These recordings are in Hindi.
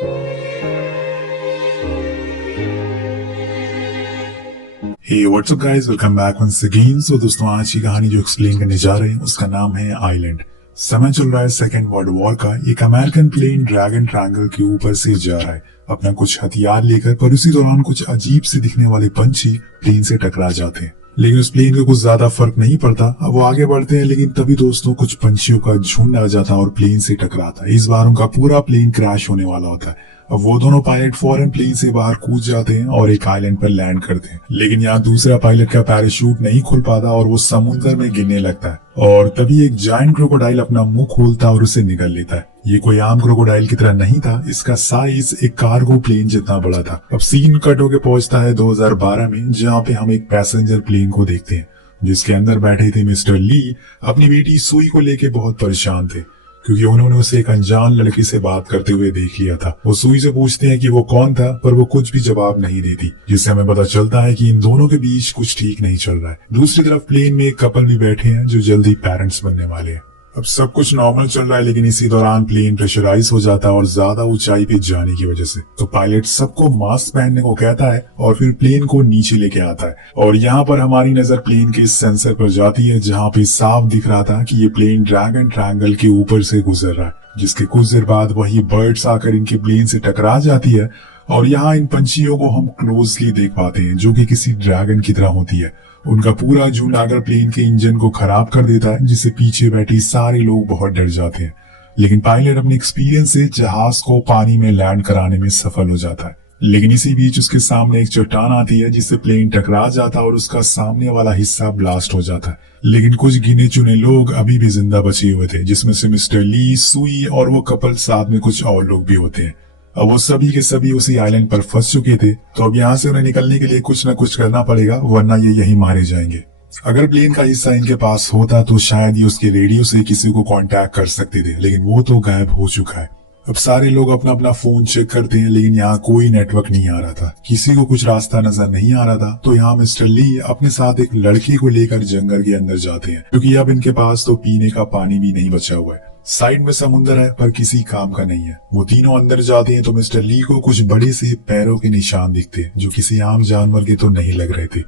Hey, what's up guys? Welcome back once again. So दोस्तों आज की कहानी जो एक्सप्लेन करने जा रहे हैं उसका नाम है आइलैंड। समय चल रहा है सेकेंड वर्ल्ड वॉर का। एक अमेरिकन प्लेन ड्रैगन ट्रायंगल के ऊपर से जा रहा है अपना कुछ हथियार लेकर, पर उसी दौरान कुछ अजीब से दिखने वाले पंछी प्लेन से टकरा जाते हैं। लेकिन उस प्लेन को कुछ ज्यादा फर्क नहीं पड़ता। अब वो आगे बढ़ते हैं, लेकिन तभी दोस्तों कुछ पंछियों का झुंड आ जाता है और प्लेन से टकराता है। इस बार उनका पूरा प्लेन क्रैश होने वाला होता है। अब वो दोनों पायलट फौरन प्लेन से बाहर कूद जाते हैं और एक आइलैंड पर लैंड करते हैं। लेकिन यहाँ दूसरा पायलट का पैराशूट नहीं खुल पाता और वो समुद्र में गिरने लगता है। और तभी एक जायंट क्रोकोडाइल अपना मुंह खोलता है और उसे निगल लेता है। ये कोई आम क्रोकोडाइल की तरह नहीं था, इसका साइज एक कार्गो प्लेन जितना बड़ा था। अब सीन कट होके पहुंचता है 2012 में, जहाँ पे हम एक पैसेंजर प्लेन को देखते हैं जिसके अंदर बैठे थे मिस्टर ली। अपनी बेटी सुई को लेके बहुत परेशान थे क्योंकि उन्होंने उसे एक अनजान लड़की से बात करते हुए देख लिया था। वो सुई से पूछते हैं कि वो कौन था, पर वो कुछ भी जवाब नहीं देती, जिससे हमें पता चलता है कि इन दोनों के बीच कुछ ठीक नहीं चल रहा है। दूसरी तरफ प्लेन में एक कपल भी बैठे हैं जो जल्दी पेरेंट्स बनने वाले हैं। अब सब कुछ नॉर्मल चल रहा है, लेकिन इसी दौरान प्लेन प्रेशराइज हो जाता है और ज्यादा ऊंचाई पे जाने की वजह से। तो पायलट सबको मास्क पहनने को कहता है और फिर प्लेन को नीचे लेके आता है। और यहाँ पर हमारी नजर प्लेन के इस सेंसर पर जाती है, जहाँ पे साफ दिख रहा था कि ये प्लेन ड्रैगन ट्रायंगल के ऊपर से गुजर रहा है। जिसके कुछ देर बाद वही बर्ड्स आकर इनके प्लेन से टकरा जाती है और यहाँ इन पंछियों को हम क्लोजली देख पाते हैं, जो कि किसी ड्रैगन की तरह होती है। उनका पूरा झुंड आकर प्लेन के इंजन को खराब कर देता है, जिससे पीछे बैठे सारे लोग बहुत डर जाते हैं। लेकिन पायलट अपने एक्सपीरियंस से जहाज को पानी में लैंड कराने में सफल हो जाता है। लेकिन इसी बीच उसके सामने एक चट्टान आती है, जिससे प्लेन टकरा जाता है और उसका सामने वाला हिस्सा ब्लास्ट हो जाता है। लेकिन कुछ गिने चुने लोग अभी भी जिंदा बचे हुए थे, जिसमें से मिस्टर ली, सुई और वो कपल, साथ में कुछ और लोग भी होते हैं। अब वो सभी के सभी उसी आइलैंड पर फंस चुके थे, तो अब यहाँ से उन्हें निकलने के लिए कुछ न कुछ करना पड़ेगा, वरना ये यहीं मारे जाएंगे। अगर प्लेन का हिस्सा इनके पास होता तो शायद ये उसके रेडियो से किसी को कांटेक्ट कर सकते थे, लेकिन वो तो गायब हो चुका है। अब सारे लोग अपना अपना फोन चेक करते हैं, लेकिन यहाँ कोई नेटवर्क नहीं आ रहा था, किसी को कुछ रास्ता नजर नहीं आ रहा था। तो यहाँ मिस्टर ली अपने साथ एक लड़की को लेकर जंगल के अंदर जाते हैं, क्योंकि अब इनके पास तो पीने का पानी भी नहीं बचा हुआ है। साइड में समुद्र है पर किसी काम का नहीं है। वो तीनों अंदर जाते हैं तो मिस्टर ली को कुछ बड़े से पैरों के निशान दिखते हैं, जो किसी आम जानवर के तो नहीं लग रहे थे।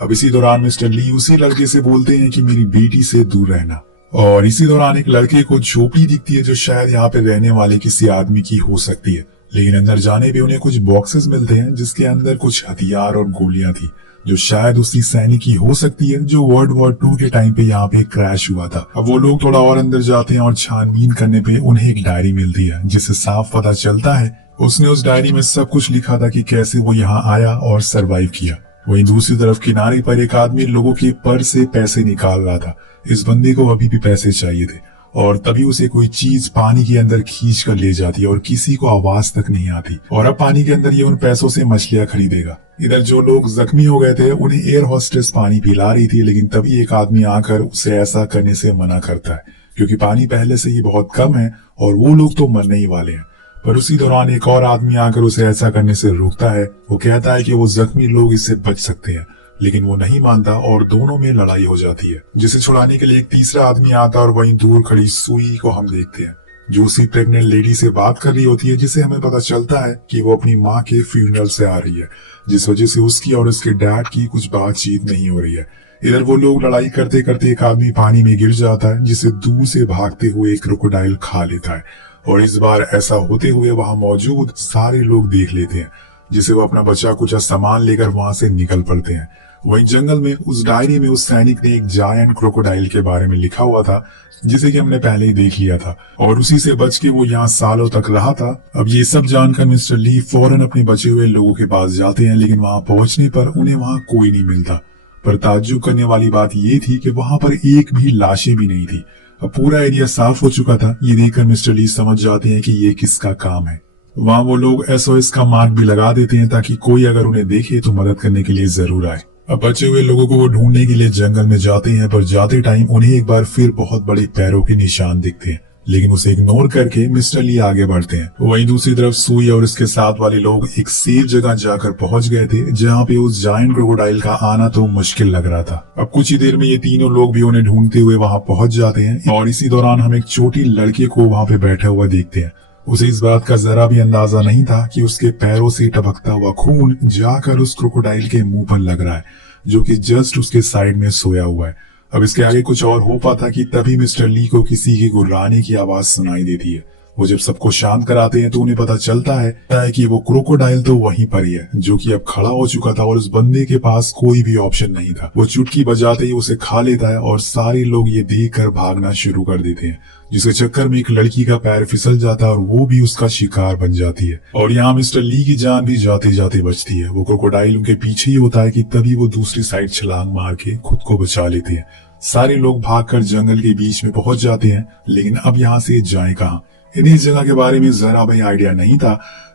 अब इसी दौरान मिस्टर ली उसी लड़के से बोलते हैं कि मेरी बेटी से दूर रहना। और इसी दौरान एक लड़के को झोपड़ी दिखती है, जो शायद यहाँ पे रहने वाले किसी आदमी की हो सकती है। लेकिन अंदर जाने पे उन्हें कुछ बॉक्सेस मिलते हैं, जिसके अंदर कुछ हथियार और गोलियां थी, जो शायद उसी सैनिक की हो सकती है जो वर्ल्ड वॉर 2 के टाइम पे यहाँ पे क्रैश हुआ था। अब वो लोग थोड़ा और अंदर जाते हैं और छानबीन करने पे उन्हें एक डायरी मिलती है, जिससे साफ पता चलता है उसने उस डायरी में सब कुछ लिखा था कि कैसे वो यहाँ आया और सरवाइव किया। वहीं दूसरी तरफ किनारे पर एक आदमी लोगों के पर्स से पैसे निकाल रहा था। इस बंदे को अभी भी पैसे चाहिए थे और तभी उसे कोई चीज पानी के अंदर खींच कर ले जाती है और किसी को आवाज तक नहीं आती। और अब पानी के अंदर ये उन पैसों से मछलियां खरीदेगा। इधर जो लोग जख्मी हो गए थे उन्हें एयर होस्टेस पानी पिला रही थी, लेकिन तभी एक आदमी आकर उसे ऐसा करने से मना करता है, क्योंकि पानी पहले से ही बहुत कम है और वो लोग तो मरने ही वाले हैं। पर उसी दौरान एक और आदमी आकर उसे ऐसा करने से रोकता है। वो कहता है कि वो जख्मी लोग इससे बच सकते हैं, लेकिन वो नहीं मानता और दोनों में लड़ाई हो जाती है, जिसे छुड़ाने के लिए एक तीसरा आदमी आता है। और वहीं दूर खड़ी सुई को हम देखते हैं, जो उसी प्रेग्नेंट लेडी से बात कर रही होती है, जिसे हमें पता चलता है कि वो अपनी माँ के फ्यूनरल से आ रही है, जिस वजह से उसकी और उसके डैड की कुछ बातचीत नहीं हो रही है। इधर वो लोग लड़ाई करते करते एक आदमी पानी में गिर जाता है, जिसे दूर से भागते हुए एक क्रोकोडाइल खा लेता है। और इस बार ऐसा होते हुए वहां मौजूद सारे लोग देख लेते हैं, जिसे वो अपना बचा कुचा सामान लेकर वहां से निकल पड़ते हैं। वहीं जंगल में उस डायरी में उस सैनिक ने एक जायंट क्रोकोडाइल के बारे में लिखा हुआ था, जिसे कि हमने पहले ही देख लिया था और उसी से बच के वो यहाँ सालों तक रहा था। अब ये सब जानकर मिस्टर ली फौरन अपने बचे हुए लोगों के पास जाते हैं, लेकिन वहां पहुंचने पर उन्हें वहां कोई नहीं मिलता। पर ताज्जुब करने वाली बात ये थी कि वहां पर एक भी लाशें भी नहीं थी। अब पूरा एरिया साफ हो चुका था। ये देखकर मिस्टर ली समझ जाते हैं कि ये किसका काम है। वहां वो लोग SOS का मार्क भी लगा देते हैं, ताकि कोई अगर उन्हें देखे तो मदद करने के लिए जरूर आए। अब बचे हुए लोगों को वो ढूंढने के लिए जंगल में जाते हैं, पर जाते टाइम उन्हें एक बार फिर बहुत बड़े पैरों के निशान दिखते हैं, लेकिन उसे इग्नोर करके मिस्टर ली आगे बढ़ते हैं। वहीं दूसरी तरफ सुई और उसके साथ वाले लोग एक सेफ जगह जाकर पहुंच गए थे, जहां पे उस जायंट क्रोकोडाइल का आना तो मुश्किल लग रहा था। अब कुछ ही देर में ये तीनों लोग भी उन्हें ढूंढते हुए वहां पहुंच जाते हैं और इसी दौरान हम एक छोटी लड़के को वहां पे बैठा हुआ देखते हैं। उसे इस बात का जरा भी अंदाजा नहीं था कि उसके पैरों से टपकता हुआ खून जाकर उस क्रोकोडाइल के मुंह पर लग रहा है, जो कि जस्ट उसके साइड में सोया हुआ है। अब इसके आगे कुछ और हो पाता कि तभी मिस्टर ली को किसी की गुर्राने की आवाज सुनाई देती है। वो जब सबको शांत कराते हैं तो उन्हें पता चलता है कि वो क्रोकोडाइल तो वहीं पर ही है, जो कि अब खड़ा हो चुका था और उस बंदे के पास कोई भी ऑप्शन नहीं था। वो चुटकी बजाते ही उसे खा लेता है और सारे लोग ये देखकर भागना शुरू कर देते हैं, जिसके चक्कर में एक लड़की का पैर फिसल जाता है और वो भी उसका शिकार बन जाती है। और यहाँ मिस्टर ली की जान भी जाते जाते बचती है। वो क्रोकोडाइल उनके पीछे ही होता है कि तभी वो दूसरी साइड छलांग मार के खुद को बचा लेते हैं। सारे लोग भागकर जंगल के बीच में पहुंच जाते हैं, लेकिन अब यहाँ से जाएं कहाँ? इन्हें इस जगह के बारे में जरा भी आइडिया नहीं था।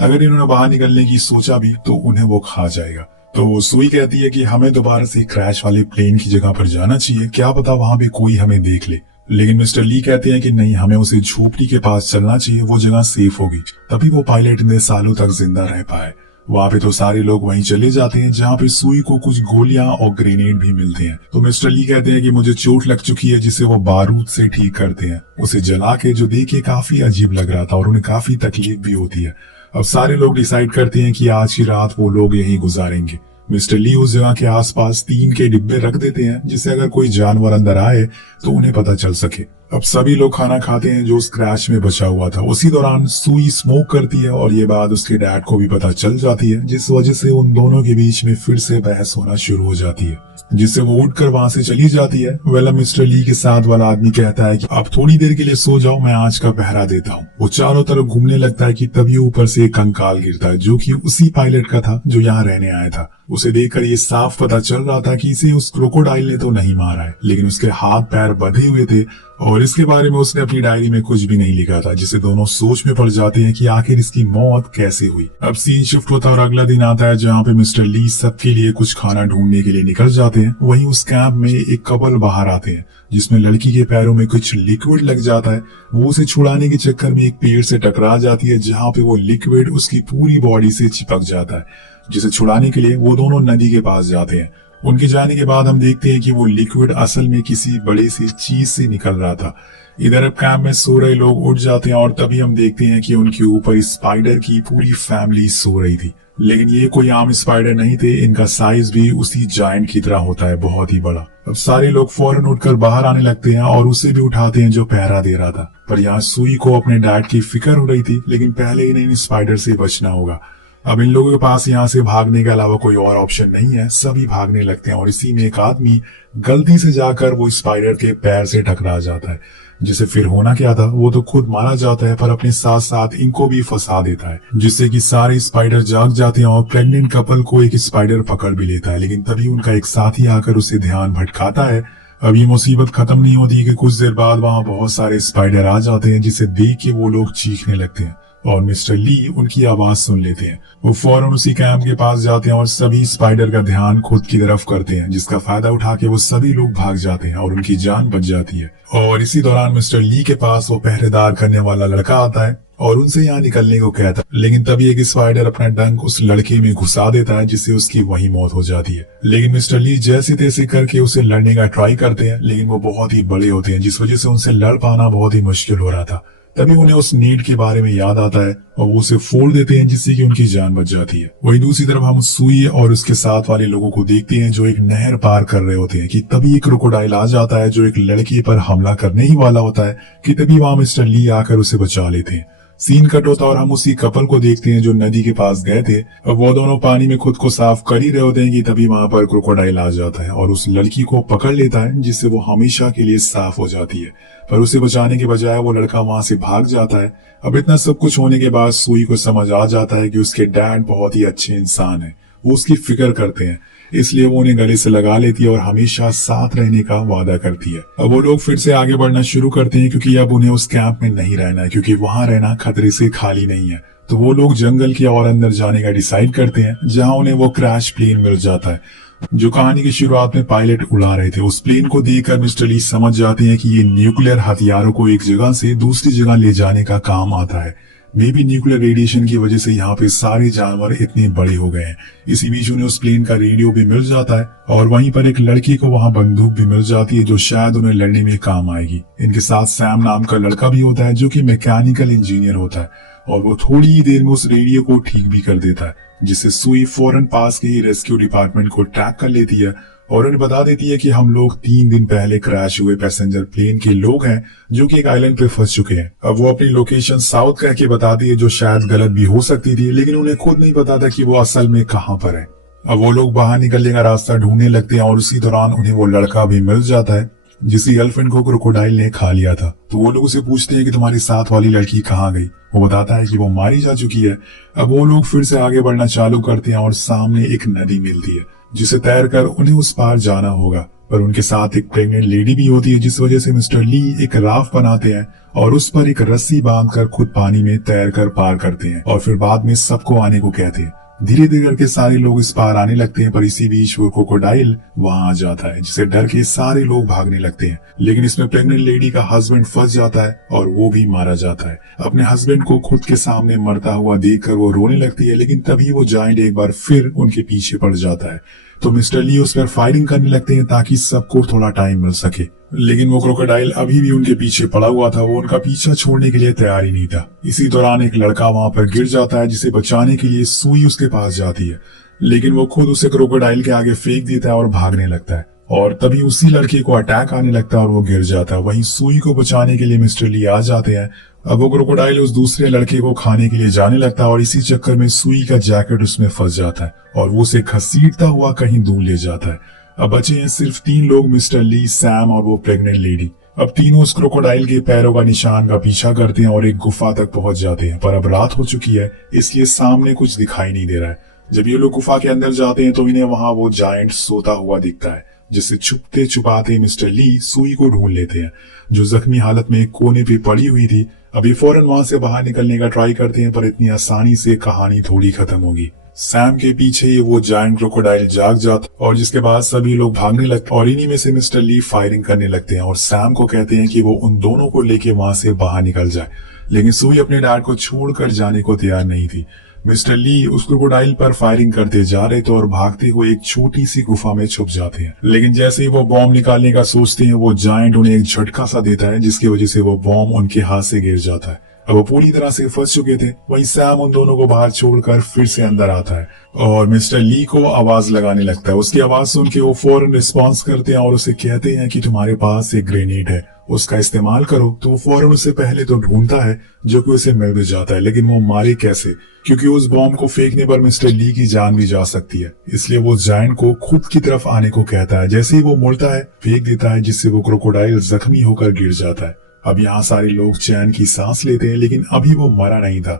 अगर इन्होंने बाहर निकलने की सोचा भी तो उन्हें वो खा जाएगा। तो सुई कहती है कि हमें दोबारा से क्रैश वाले प्लेन की जगह पर जाना चाहिए, क्या पता वहां पे कोई हमें देख ले। लेकिन मिस्टर ली कहते हैं कि नहीं, हमें उसे झोपड़ी के पास चलना चाहिए, वो जगह सेफ होगी, तभी वो पायलट इतने सालों तक जिंदा रह पाए। वहां पे तो सारे लोग वहीं चले जाते हैं जहाँ पे सुई को कुछ गोलियां और ग्रेनेड भी मिलते हैं। तो मिस्टर ली कहते हैं कि मुझे चोट लग चुकी है, जिसे वो बारूद से ठीक करते हैं, उसे जला के, जो देखे काफी अजीब लग रहा था और उन्हें काफी तकलीफ भी होती है। अब सारे लोग डिसाइड करते हैं कि आज की रात वो लोग यहीं गुजारेंगे। मिस्टर ली उस जगह के आसपास टीन के डिब्बे रख देते हैं, जिससे अगर कोई जानवर अंदर आए तो उन्हें पता चल सके। अब सभी लोग खाना खाते हैं जो उस क्रैश में बचा हुआ था। उसी दौरान सुई स्मोक करती है और ये बात उसके डैड को भी पता चल जाती है, जिस वजह से उन दोनों के बीच में फिर से बहस होना शुरू हो जाती है, जिससे वो उठकर वहां से चली जाती है। वेल, मिस्टर ली के साथ वाला आदमी कहता है कि अब थोड़ी देर के लिए सो जाओ, मैं आज का पहरा देता हूँ। वो चारों तरफ घूमने लगता है कि तभी ऊपर से एक कंकाल गिरता है, जो कि उसी पायलट का था जो यहाँ रहने आया था। उसे देखकर ये साफ पता चल रहा था कि इसे उस क्रोकोडाइल ने तो नहीं मारा है, लेकिन उसके हाथ पैर बंधे हुए थे और इसके बारे में उसने अपनी डायरी में कुछ भी नहीं लिखा था, जिससे दोनों सोच में पड़ जाते हैं कि आखिर इसकी मौत कैसे हुई। अब सीन शिफ्ट होता है और अगला दिन आता है जहाँ पे मिस्टर ली सबके लिए कुछ खाना ढूंढने के लिए निकल जाते हैं। वहीं उस कैंप में एक कपल बाहर आते हैं, जिसमें लड़की के पैरों में कुछ लिक्विड लग जाता है। वो उसे छुड़ाने के चक्कर में एक पेड़ से टकरा जाती है, जहाँ पे वो लिक्विड उसकी पूरी बॉडी से चिपक जाता है, जिसे छुड़ाने के लिए वो दोनों नदी के पास जाते हैं। उनके जाने के बाद हम देखते हैं कि वो लिक्विड असल में किसी बड़ी सी चीज से निकल रहा था। इधर अब कैंप में सो रहे लोग उठ जाते हैं और तभी हम देखते हैं कि उनके ऊपर स्पाइडर की पूरी फैमिली सो रही थी। लेकिन ये कोई आम स्पाइडर नहीं थे, इनका साइज भी उसी जायंट की तरह होता है, बहुत ही बड़ा। अब सारे लोग फौरन उठकर बाहर आने लगते हैं और उसे भी उठाते हैं जो पहरा दे रहा था। पर यहाँ सुई को अपने डैड की फिक्र हो रही थी, लेकिन पहले इन्हें इन स्पाइडर से बचना होगा। अब इन लोगों के पास यहाँ से भागने के अलावा कोई और ऑप्शन नहीं है। सभी भागने लगते हैं और इसी में एक आदमी गलती से जाकर वो स्पाइडर के पैर से टकरा जाता है, जिसे फिर होना क्या था, वो तो खुद मारा जाता है पर अपने साथ साथ इनको भी फंसा देता है, जिससे कि सारे स्पाइडर जाग जाते हैं और प्रेग्नेंट कपल को एक स्पाइडर पकड़ भी लेता है। लेकिन तभी उनका एक साथी आकर उसे ध्यान भटकाता है। अब ये मुसीबत खत्म नहीं होती कि कुछ देर बाद वहाँ बहुत सारे स्पाइडर आ जाते हैं, जिसे देख के वो लोग चीखने लगते हैं और मिस्टर ली उनकी आवाज सुन लेते हैं। वो फौरन उसी कैंप के पास जाते हैं और सभी स्पाइडर का ध्यान खुद की तरफ करते हैं, जिसका फायदा उठा के वो सभी लोग भाग जाते हैं और उनकी जान बच जाती है। और इसी दौरान मिस्टर ली के पास वो पहरेदार करने वाला लड़का आता है और उनसे यहाँ निकलने को कहता है। लेकिन तभी एक स्पाइडर अपना डंक उस लड़के में घुसा देता है, जिससे उसकी वही मौत हो जाती है। लेकिन मिस्टर ली जैसे तैसे करके उसे लड़ने का ट्राई करते हैं, लेकिन वो बहुत ही बड़े होते हैं, जिस वजह से उनसे लड़ पाना बहुत ही मुश्किल हो रहा था। तभी उन्हें उस नीड के बारे में याद आता है और वो उसे फोड़ देते हैं, जिससे कि उनकी जान बच जाती है। वहीं दूसरी तरफ हम सुई और उसके साथ वाले लोगों को देखते हैं जो एक नहर पार कर रहे होते हैं कि तभी एक क्रोकोडाइल आ जाता है जो एक लड़के पर हमला करने ही वाला होता है कि तभी वहां मिस्टर ली आकर उसे बचा लेते हैं। सीन कट होता और हम उसी कपल को देखते हैं जो नदी के पास गए थे। अब वो दोनों पानी में खुद को साफ कर ही रहे होते हैं कि तभी वहां पर क्रोकोडाइल आ जाता है और उस लड़की को पकड़ लेता है, जिससे वो हमेशा के लिए साफ हो जाती है। पर उसे बचाने के बजाय वो लड़का वहां से भाग जाता है। अब इतना सब कुछ होने के बाद सुई को समझ आ जाता है कि उसके डैड बहुत ही अच्छे इंसान है, वो उसकी फिक्र करते हैं, इसलिए वो उन्हें गले से लगा लेती है और हमेशा साथ रहने का वादा करती है। अब वो लोग फिर से आगे बढ़ना शुरू करते हैं क्योंकि अब उन्हें उस कैंप में नहीं रहना है, क्योंकि वहां रहना खतरे से खाली नहीं है। तो वो लोग जंगल की और अंदर जाने का डिसाइड करते हैं, जहां उन्हें वो क्रैश प्लेन मिल जाता है जो कहानी की शुरुआत में पायलट उड़ा रहे थे। उस प्लेन को देखकर मिस्टर ली समझ जाते हैं कि ये न्यूक्लियर हथियारों को एक जगह से दूसरी जगह ले जाने का काम आता है। मे बी न्यूक्लियर रेडिएशन की वजह से यहाँ पे सारे जानवर इतने बड़े हो गए हैं। इसी बीच उन्हें उस प्लेन का रेडियो भी मिल जाता है और वहीं पर एक लड़की को वहाँ बंदूक भी मिल जाती है जो शायद उन्हें लड़ने में काम आएगी। इनके साथ सैम नाम का लड़का भी होता है जो कि मैकेनिकल इंजीनियर होता है और वो थोड़ी ही देर में उस रेडियो को ठीक भी कर देता है, जिससे सुई फौरन पास के ही रेस्क्यू डिपार्टमेंट को ट्रैक कर लेती है और उन्हें बता देती है कि हम लोग 3 दिन पहले क्रैश हुए पैसेंजर प्लेन के लोग हैं जो कि एक आइलैंड पे फंस चुके हैं। अब वो अपनी लोकेशन साउथ कह के बताती है, जो शायद गलत भी हो सकती थी, लेकिन उन्हें खुद नहीं पता था कि वो असल में कहाँ पर है। अब वो लोग बाहर निकलने का रास्ता ढूंढने लगते हैं और उसी दौरान उन्हें वो लड़का भी मिल जाता है जिसकी गर्लफ्रेंड को क्रोकोडाइल ने खा लिया था। तो वो लोग उसे पूछते हैं कि तुम्हारी साथ वाली लड़की कहाँ गई। वो बताता है कि वो मारी जा चुकी है। अब वो लोग फिर से आगे बढ़ना चालू करते हैं और सामने एक नदी मिलती है जिसे तैरकर उन्हें उस पार जाना होगा, पर उनके साथ एक प्रेग्नेंट लेडी भी होती है, जिस वजह से मिस्टर ली एक राफ्ट बनाते हैं और उस पर एक रस्सी बांधकर खुद पानी में तैरकर पार करते हैं और फिर बाद में सबको आने को कहते हैं। धीरे धीरे करके सारे लोग इस पार आने लगते हैं, पर इसी बीच वो क्रोकोडाइल वहां आ जाता है, जिसे डर के सारे लोग भागने लगते हैं। लेकिन इसमें प्रेग्नेंट लेडी का हस्बैंड फंस जाता है और वो भी मारा जाता है। अपने हस्बैंड को खुद के सामने मरता हुआ देखकर वो रोने लगती है, लेकिन तभी वो जायंट एक बार फिर उनके पीछे पड़ जाता है। तो मिस्टर ली उस पर फायरिंग करने लगते हैं ताकि सबको थोड़ा टाइम मिल सके, लेकिन वो क्रोकोडाइल अभी भी उनके पीछे पड़ा हुआ था। वो उनका पीछा छोड़ने के लिए तैयार ही नहीं था। इसी दौरान एक लड़का वहां पर गिर जाता है, जिसे बचाने के लिए सुई उसके पास जाती है, लेकिन वो खुद उसे क्रोकोडाइल के आगे फेंक देता है और भागने लगता है और तभी उसी लड़के को अटैक आने लगता है और वो गिर जाता है। वहीं सुई को बचाने के लिए मिस्टर ली आ जाते हैं। अब वो क्रोकोडाइल उस दूसरे लड़के को खाने के लिए जाने लगता है और इसी चक्कर में सुई का जैकेट उसमें फंस जाता है और वो उसे घसीटता हुआ कहीं दूर ले जाता है। अब बचे हैं सिर्फ 3 लोग, मिस्टर ली, सैम और वो प्रेग्नेंट लेडी। अब तीनों उस क्रोकोडाइल के पैरों का निशान का पीछा करते हैं और एक गुफा तक पहुंच जाते हैं, पर अब रात हो चुकी है इसलिए सामने कुछ दिखाई नहीं दे रहा है। जब ये लोग गुफा के अंदर जाते हैं तो इन्हें वहां वो जायंट सोता हुआ दिखता है, जिससे छुपते छुपाते मिस्टर ली सुई को ढूंढ लेते हैं, जो जख्मी हालत में एक कोने पे पड़ी हुई थी। अभी फौरन वहां से बाहर निकलने का ट्राई करते हैं, पर इतनी आसानी से कहानी थोड़ी खत्म होगी। सैम के पीछे ही वो जायंट क्रोकोडाइल जाग जाता और जिसके बाद सभी लोग भागने लगते और इन्हीं में से मिस्टर ली फायरिंग करने लगते हैं और सैम को कहते हैं कि वो उन दोनों को लेके वहां से बाहर निकल जाए, लेकिन सुई अपने डैड को छोड़कर जाने को तैयार नहीं थी। मिस्टर ली उस क्रोकोडाइल पर फायरिंग करते जा रहे थे और भागते हुए एक छोटी सी गुफा में छुप जाते हैं, लेकिन जैसे ही वो बॉम्ब निकालने का सोचते हैं वो जायंट उन्हें एक झटका सा देता है, जिसकी वजह से वो बॉम्ब उनके हाथ से गिर जाता है। अब वो पूरी तरह से फंस चुके थे। वहीं सैम उन दोनों को बाहर छोड़कर फिर से अंदर आता है और मिस्टर ली को आवाज लगाने लगता है। उसकी आवाज सुन के वो फौरन रिस्पॉन्स करते हैं और उसे कहते हैं कि तुम्हारे पास एक ग्रेनेड है, उसका इस्तेमाल करो। तो वो फौरन उसे पहले तो ढूंढता है, जो कि उसे मिल भी जाता है, लेकिन वो मारे कैसे, क्योंकि उस बॉम्ब को फेंकने पर मिस्टर ली की जान भी जा सकती है। इसलिए वो जायंट को खुद की तरफ आने को कहता है। जैसे ही वो मुड़ता है फेंक देता है, जिससे वो क्रोकोडाइल जख्मी होकर गिर जाता है। अब यहाँ सारे लोग चैन की सांस लेते हैं, लेकिन अभी वो मरा नहीं था।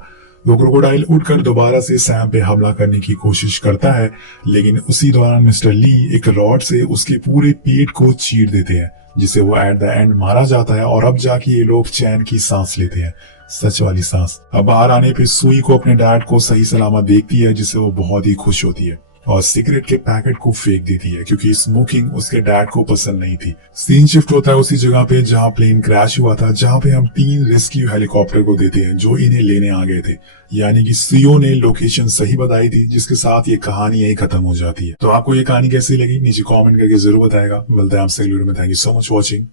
वो क्रोकोडाइल उठकर दोबारा से सैम पे हमला करने की कोशिश करता है, लेकिन उसी दौरान मिस्टर ली एक रॉड से उसके पूरे पेट को चीर देते हैं, जिसे वो एट द एंड मारा जाता है और अब जाके ये लोग चैन की सांस लेते हैं, सच वाली सांस। अब बाहर आने पे सुई को अपने डैड को सही सलामत देखती है, जिससे वो बहुत ही खुश होती है और सिगरेट के पैकेट को फेंक देती है, क्योंकि स्मोकिंग उसके डैड को पसंद नहीं थी। सीन शिफ्ट होता है उसी जगह पे जहां प्लेन क्रैश हुआ था, जहां पे हम 3 रेस्क्यू हेलीकॉप्टर को देते हैं जो इन्हें लेने आ गए थे। यानी कि सीओ ने लोकेशन सही बताई थी, जिसके साथ ये कहानी यही खत्म हो जाती है। तो आपको ये कहानी कैसी लगी नीचे कमेंट करके जरूर बताएगा। मिलते हैं आपसे अगली वीडियो में। Thank you so much watching.